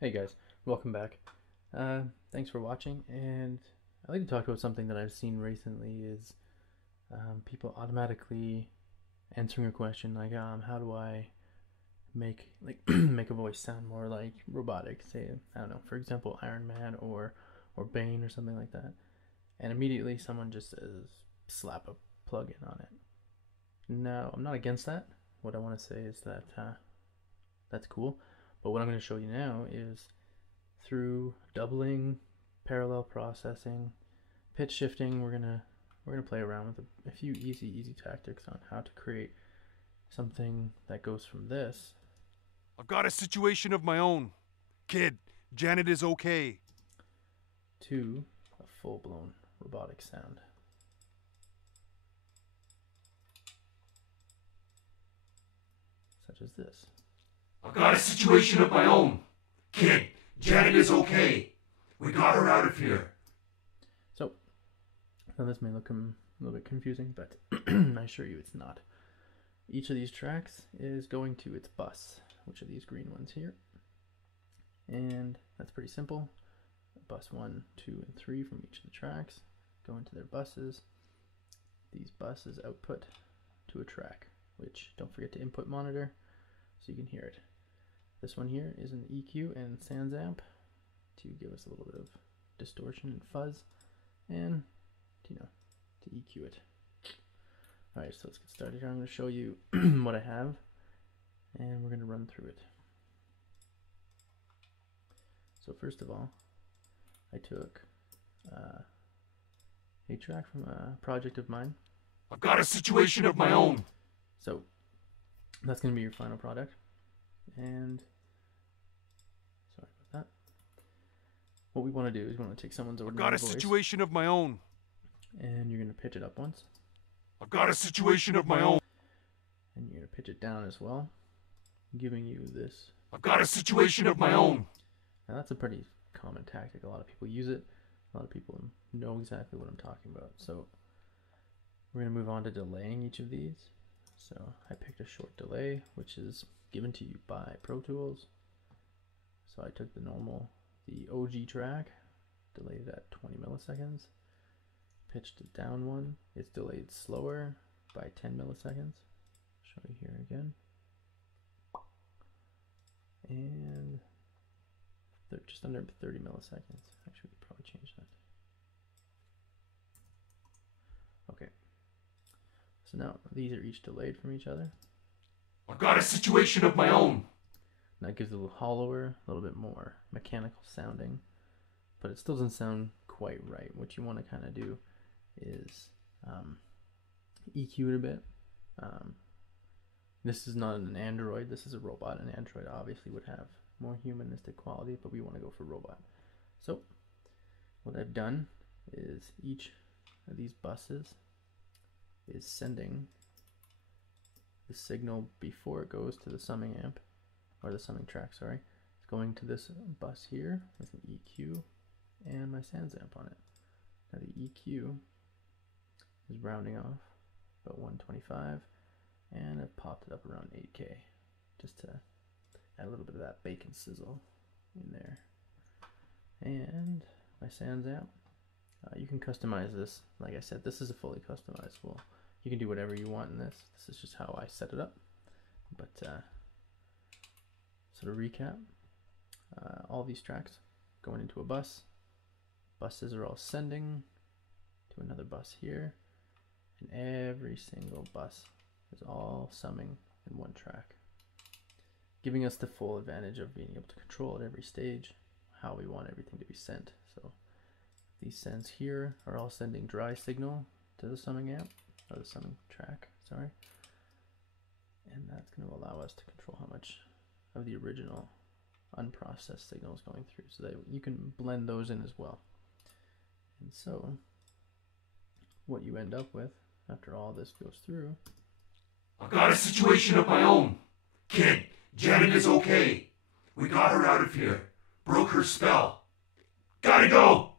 Hey guys, welcome back. Thanks for watching, and I'd like to talk about something that I've seen recently is people automatically answering a question like, how do I make make a voice sound more like robotic? Say, I don't know, for example, Iron Man or Bane or something like that, and immediately someone just says, slap a plugin on it. No, I'm not against that. What I want to say is that that's cool, but what I'm going to show you now is through doubling, parallel processing, pitch shifting. We're gonna play around with a few easy tactics on how to create something that goes from this I've got a situation of my own. Kid, Janet is okay. to a full blown robotic sound, such as this. I've got a situation of my own. Kid, Janet is okay. We got her out of here. So now this may look a little bit confusing, but I assure you it's not. Each of these tracks is going to its bus, which are these green ones here, and that's pretty simple. Bus 1, 2, and 3 from each of the tracks go into their buses. These buses output to a track, which don't forget to input monitor so you can hear it. This one here is an EQ and sans amp to give us a little bit of distortion and fuzz, and to EQ it. Alright, so let's get started here. I'm going to show you what I have, and we're going to run through it. So first of all, I took a track from a project of mine. I've got a situation of my own. So that's going to be your final product. And sorry about that. What we want to do is we want to take someone's I've ordinary got a voice, situation of my own. and you're going to pitch it up once, I've got a situation of my own. and you're going to pitch it down as well, giving you this. I've got a situation of my own. Now that's a pretty common tactic. A lot of people use it. A lot of people know exactly what I'm talking about. So we're going to move on to delaying each of these. So I picked a short delay, which is given to you by Pro Tools. So I took the OG track, delayed it at 20 milliseconds, pitched it down one. It's delayed slower by 10 milliseconds. Show you here again. And just under 30 milliseconds. Actually, we could probably change that. Okay. So now these are each delayed from each other. I've got a situation of my own. And that gives it a little hollower, a little bit more mechanical sounding, but it still doesn't sound quite right. What you want to kind of do is EQ it a bit. This is not an Android, this is a robot. An Android obviously would have more humanistic quality, but we want to go for robot. So what I've done is each of these buses is sending the signal before it goes to the summing amp, or the summing track, sorry. It's going to this bus here with an EQ and my sans amp on it. Now the EQ is rounding off about 125, and I've popped it up around 8K just to add a little bit of that bacon sizzle in there. And my sans amp, you can customize this. Like I said, this is a fully customizable. You can do whatever you want in this. This is just how I set it up. But so to recap, all these tracks going into a bus. Buses are all sending to another bus here, and every single bus is all summing in one track, giving us the full advantage of being able to control at every stage how we want everything to be sent. So these sends here are all sending dry signal to the summing amp, or the summing track, sorry. And that's going to allow us to control how much of the original unprocessed signal is going through, so that you can blend those in as well. And so what you end up with after all this goes through, I've got a situation of my own. Kid, Janet is okay. We got her out of here. Broke her spell. Gotta go!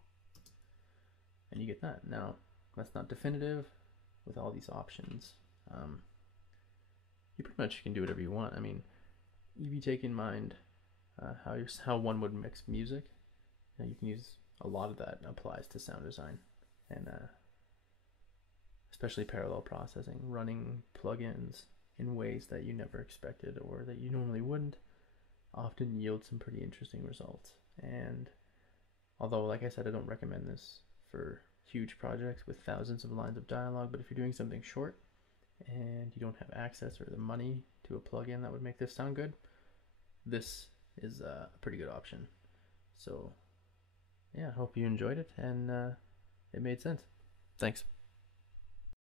and you get that. Now, that's not definitive with all these options. You pretty much can do whatever you want. I mean, if you take in mind how one would mix music. You can use a lot of that applies to sound design, and especially parallel processing, running plugins in ways that you never expected or that you normally wouldn't, often yield some pretty interesting results. And although, like I said, I don't recommend this for huge projects with thousands of lines of dialogue, but if you're doing something short and you don't have access or the money to a plugin that would make this sound good, this is a pretty good option. So, yeah, I hope you enjoyed it and it made sense. Thanks.